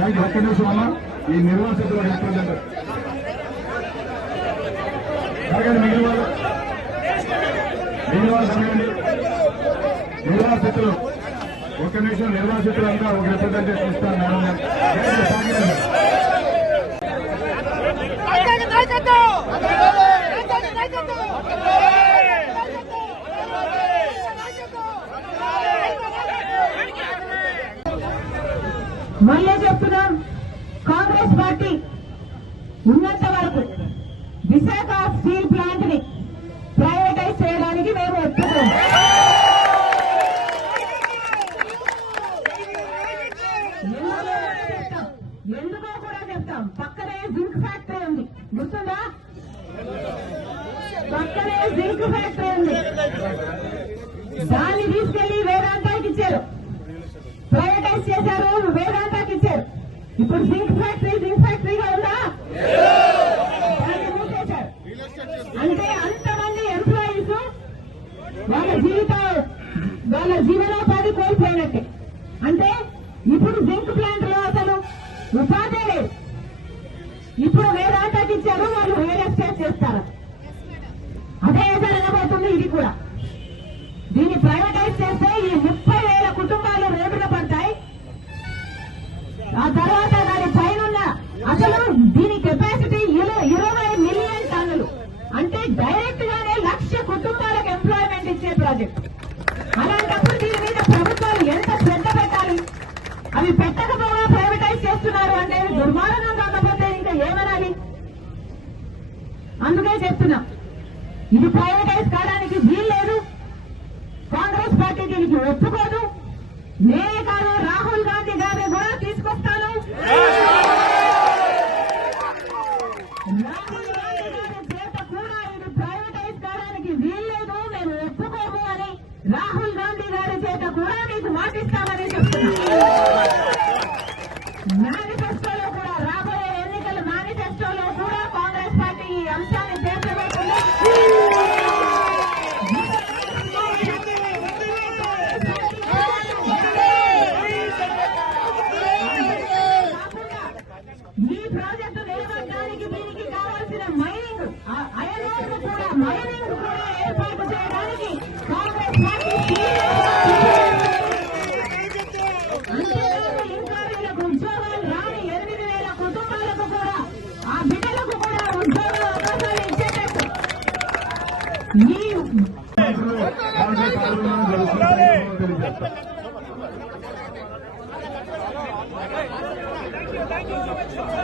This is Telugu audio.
Thank you. ఒక్క నిమిషం అమ్మా ఈ నిర్వాసితుల రిప్రజెంటర్ అడగండి మిగిలిన వాళ్ళు. మిగిలిన వాళ్ళు అడగండి నిర్వాసితులు. ఒక్క నిమిషం నిర్వాసితులంతా ఒక రిప్రజెంటేషన్ ఇస్తాను మేడం గారు. మళ్ళీ చెప్తున్నాం కాంగ్రెస్ పార్టీ ఉన్నంత వరకు విశాఖ స్టీల్ ప్లాంట్ని ప్రైవేటైజ్ చేయడానికి మేము ఒప్పుకోం. ఎందుకో కూడా చెప్తాం. పక్కనే జింక్ ఫ్యాక్టరీ ఉంది. గుర్తుందా? పక్కనే జింక్ ఫ్యాక్టరీ ఉంది. దాన్ని తీసుకెళ్ళి వేదాంతానికి ఇచ్చారు. ప్రైవేటైజ్ చేశారు. ఇప్పుడు జింక్ ఫ్యాక్టరీ జింక్ ఫ్యాక్టరీగా ఉందా? అంటే అంతమంది ఎంప్లాయీస్ వాళ్ళ జీవితాలు వాళ్ళ జీవనోపాధి కోల్పోయినట్టే. అంటే ఇప్పుడు జింక్ ప్లాంట్లో అసలు ఉపాధి లేదు. ఇప్పుడు వేదాంతాకి ఇచ్చారు వాళ్ళు వేరే స్టేట్ చేస్తారు. అదే జరగబోతుంది ఇది కూడా. ఎంప్లాయ్మెంట్ అలాంటప్పుడు దీని మీద ప్రభుత్వాలు ఎంత శ్రద్ధ పెట్టాలి? అవి పెట్టకపోగా ప్రైవేటైజ్ చేస్తున్నారు అంటే దుర్మార్గం కాకపోతే ఇంకా ఏమనాలి? అందుకే చెప్తున్నా. ఇది ప్రైవేటైజ్ కావడానికి వీల్లేదు. కాంగ్రెస్ పార్టీ దీనికి ఒప్పుకోదు. నేను Thank you. రాని ఎనిమిది వేల కుటుంబాలకు కూడా ఆ బిడ్డలకు కూడా ఉద్యోగ అవకాశాలు ఇచ్చేటట్టు